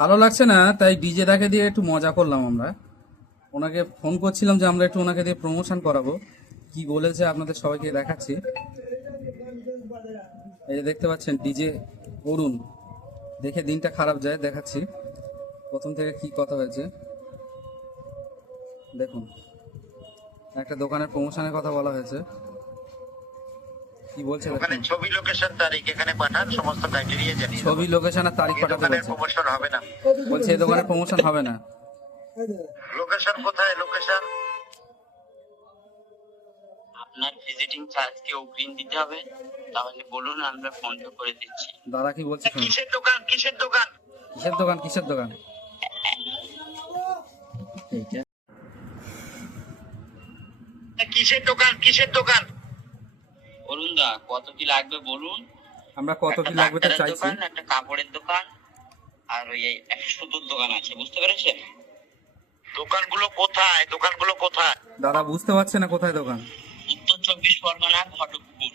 ভালো লাগছে না, তাই ডিজেটাকে দিয়ে একটু মজা করলাম আমরা। ওনাকে ফোন করছিলাম যে আমরা একটু ওনাকে দিয়ে প্রমোশন করাবো। কি বলেছে আপনাদের সবাইকে দেখাচ্ছি। এই যে দেখতে পাচ্ছেন ডিজে অরুণ, দেখে দিনটা খারাপ যায়। দেখাচ্ছি প্রথম থেকে কি কথা হয়েছে দেখুন। একটা দোকানের প্রমোশনের কথা বলা হয়েছে, কি বলছে ওখানে দেখুন। ছবি, লোকেশন, তারিখ এখানে পাঠান, সমস্ত ক্রাইটেরিয়া জানিয়ে ছবি, লোকেশন আর তারিখ পাঠাতে দোকানের বলছে। প্রমোশন হবে না। বলছে এই দোকানের প্রমোশন হবে না। লোকেশন কোথায়? লোকেশন আপনার ভিজিটিং চার্জকে অগ্রিম দিতে হবে, তাহলে বলুন আমরা ফোন পে করে দিচ্ছি। দাদা কি বলছে শুনুন। কিসের দোকান? কিসের দোকান? কিসের দোকান? কিসের দোকান? কিসের দোকান? কিসের দোকান? অরুণ দা, কত কি লাগবে বলুন? আমরা কত একটা কি লাগবে তা ডাক্তারের চাইছি। দোকান, একটা কাপড়ের দোকান, আর ওই একটা সুতোর দোকান আছে, বুঝতে পেরেছেন? দোকানগুলো কোথায়? দোকানগুলো কোথায়? দাদা বুঝতে পারছে না কোথায় দোকান। উত্তর 24 পরগনা, ঘটকপুর।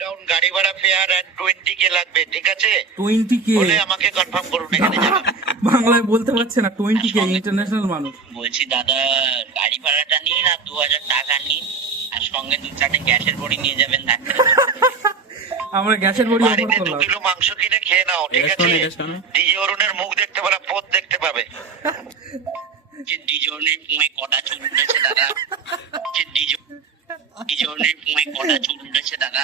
ডাউন গাড়ি ভাড়া, ফেয়ার এন্ড 20K লাগবে, ঠিক আছে? 20K? বলে আমাকে কনফার্ম করুন, এখানে জানান। বাংলায় বলতে পারছে না। 20K ইন্টারন্যাশনাল মানুষ। বলছি দাদা, গাড়ি ভাড়াটা নিন আর 2000 টাকা নিন, আর সঙ্গে 2-4টে গ্যাসের বড়ি নিয়ে যাবেন ডাক্তারের। আমরা গ্যাসের বড়ি অফার বাড়িতে 2 করলাম। কিলো মাংস কিনে খেয়ে নাও, ঠিক আছে? ডিজে অরুণের মুখ দেখতে পারা, পথ দেখতে পাবে। ডিজনের পুঁয়ে কটা চুল উঠেছে দাদা? ডিজনের পুঁয়ে কটা চুল উঠেছে দাদা?